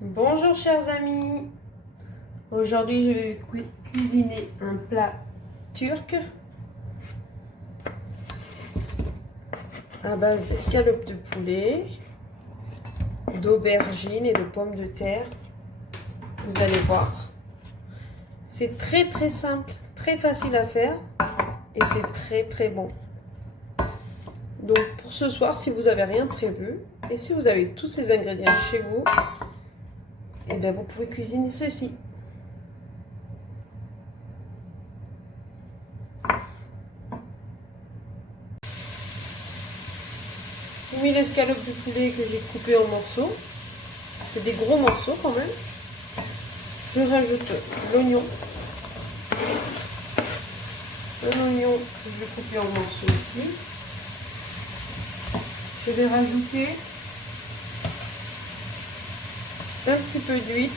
Bonjour chers amis, aujourd'hui je vais cuisiner un plat turc à base d'escalope de poulet, d'aubergines et de pommes de terre. Vous allez voir, c'est très simple, très facile à faire et c'est très bon. Donc pour ce soir, si vous n'avez rien prévu et si vous avez tous ces ingrédients chez vous, et bien vous pouvez cuisiner ceci. J'ai mis l'escalope de poulet que j'ai coupé en morceaux. C'est des gros morceaux quand même. Je rajoute l'oignon. Un oignon que je vais couper en morceaux aussi. Je vais rajouter un petit peu d'huile.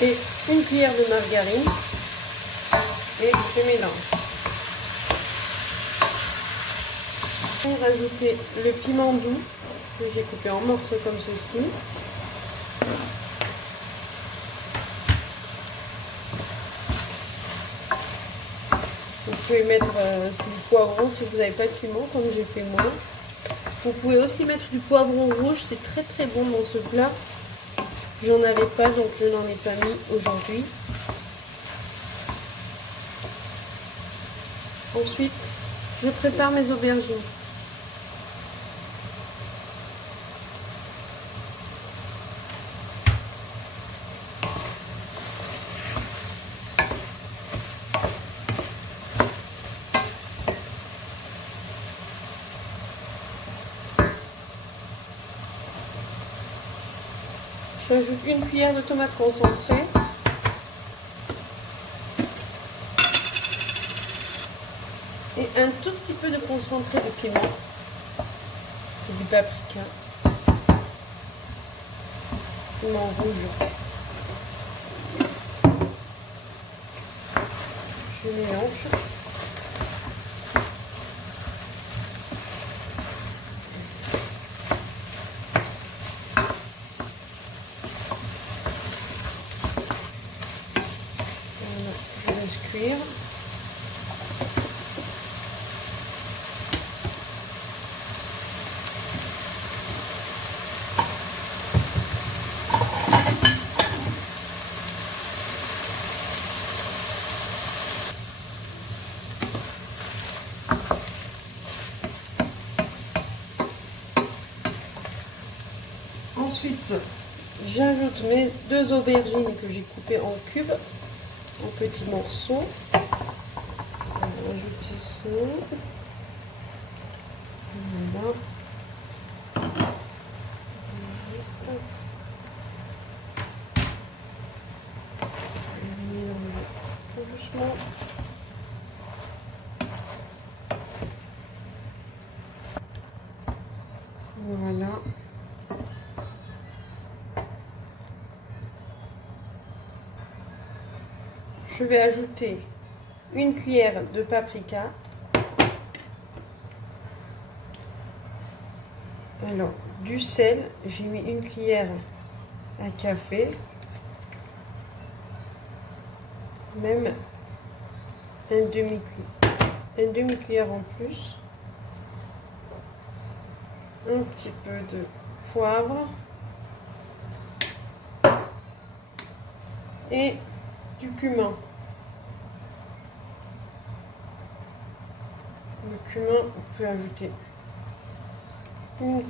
Et une cuillère de margarine. Et je mélange. Je vais rajouter le piment doux que j'ai coupé en morceaux comme ceci. Vous pouvez mettre du poivron si vous n'avez pas de piment, comme j'ai fait moi. Vous pouvez aussi mettre du poivron rouge, c'est très bon dans ce plat. J'en avais pas, donc je n'en ai pas mis aujourd'hui. Ensuite, je prépare mes aubergines. J'ajoute une cuillère de tomate concentrée. Et un tout petit peu de concentré de piment. C'est du paprika. Piment rouge. Je mélange. Voilà, je laisse cuire. Ensuite, j'ajoute mes deux aubergines que j'ai coupées en cubes, en petits morceaux. On va ajouter ça. Voilà. Tout doucement. Voilà. Je vais ajouter une cuillère de paprika. Alors, du sel, j'ai mis une cuillère à café. Même un demi-cuillère en plus. Un petit peu de poivre. Et du cumin. Le cumin, on peut ajouter une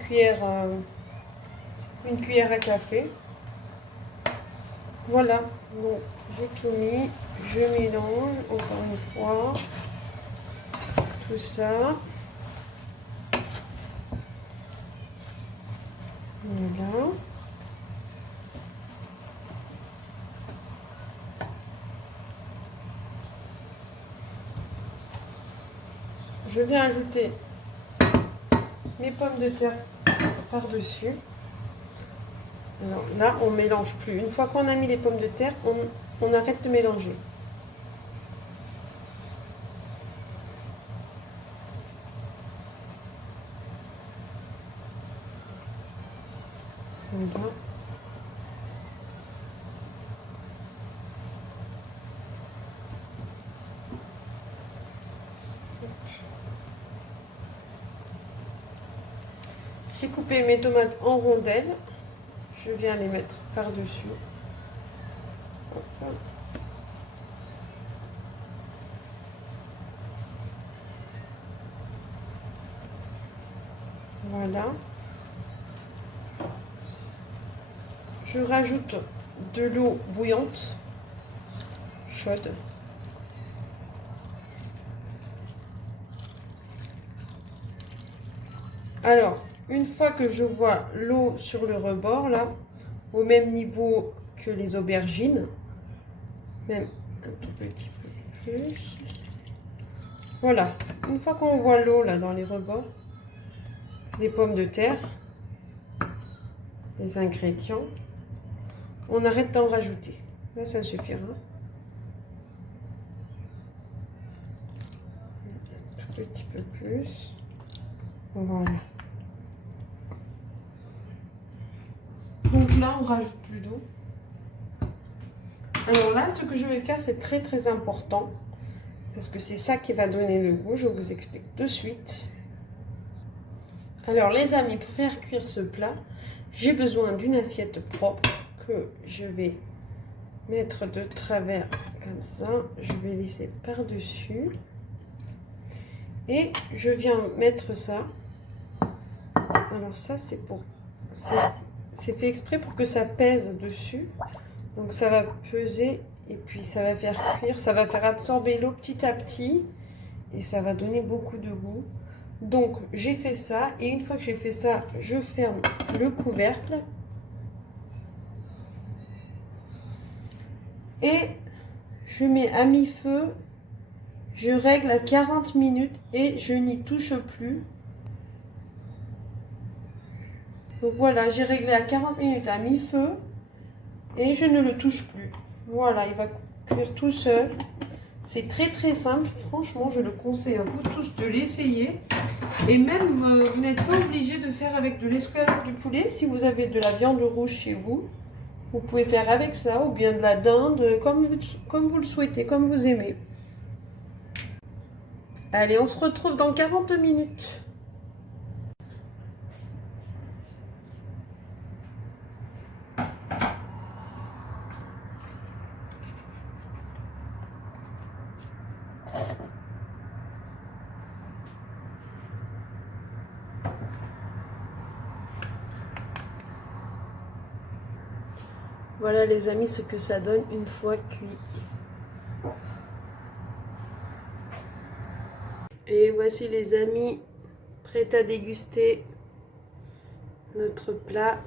cuillère à café. Voilà, donc j'ai tout mis. Je mélange encore une fois tout ça. Voilà. Je viens ajouter mes pommes de terre par-dessus. Alors là, on ne mélange plus. Une fois qu'on a mis les pommes de terre, on arrête de mélanger. Voilà. J'ai coupé mes tomates en rondelles. Je viens les mettre par-dessus. Voilà. Je rajoute de l'eau bouillante, chaude. Alors, une fois que je vois l'eau sur le rebord, là, au même niveau que les aubergines, même un tout petit peu plus. Voilà, une fois qu'on voit l'eau là dans les rebords, les pommes de terre, les ingrédients, on arrête d'en rajouter. Là, ça suffira. Un tout petit peu plus. Voilà. Donc là, on rajoute plus d'eau. Alors là, ce que je vais faire, c'est très très important. Parce que c'est ça qui va donner le goût. Je vous explique de suite. Alors les amis, pour faire cuire ce plat, j'ai besoin d'une assiette propre que je vais mettre de travers comme ça. Je vais laisser par-dessus. Et je viens mettre ça. Alors ça, c'est fait exprès pour que ça pèse dessus. Donc ça va peser et puis ça va faire cuire, ça va faire absorber l'eau petit à petit et ça va donner beaucoup de goût. Donc j'ai fait ça et une fois que j'ai fait ça, je ferme le couvercle et je mets à mi-feu, je règle à 40 minutes et je n'y touche plus. Donc voilà, j'ai réglé à 40 minutes à mi-feu et je ne le touche plus. Voilà, il va cuire tout seul. C'est très très simple, franchement je le conseille à vous tous de l'essayer. Et même vous n'êtes pas obligé de faire avec de l'escalope du poulet. Si vous avez de la viande rouge chez vous, vous pouvez faire avec ça ou bien de la dinde, comme vous le souhaitez, comme vous aimez. Allez, on se retrouve dans 40 minutes. Voilà les amis ce que ça donne une fois cuit. Et voici les amis, prêts à déguster notre plat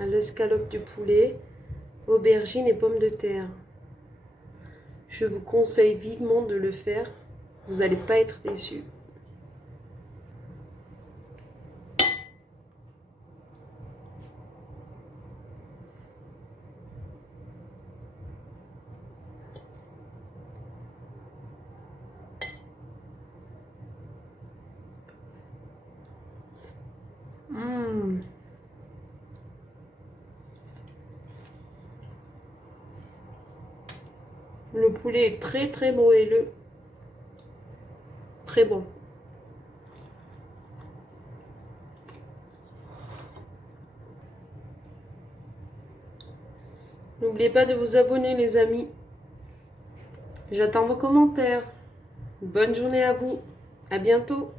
à l'escalope du poulet, aubergines et pommes de terre. Je vous conseille vivement de le faire, vous n'allez pas être déçus. Le poulet est très très moelleux, très bon. N'oubliez pas de vous abonner les amis. J'attends vos commentaires. Bonne journée à vous. À bientôt.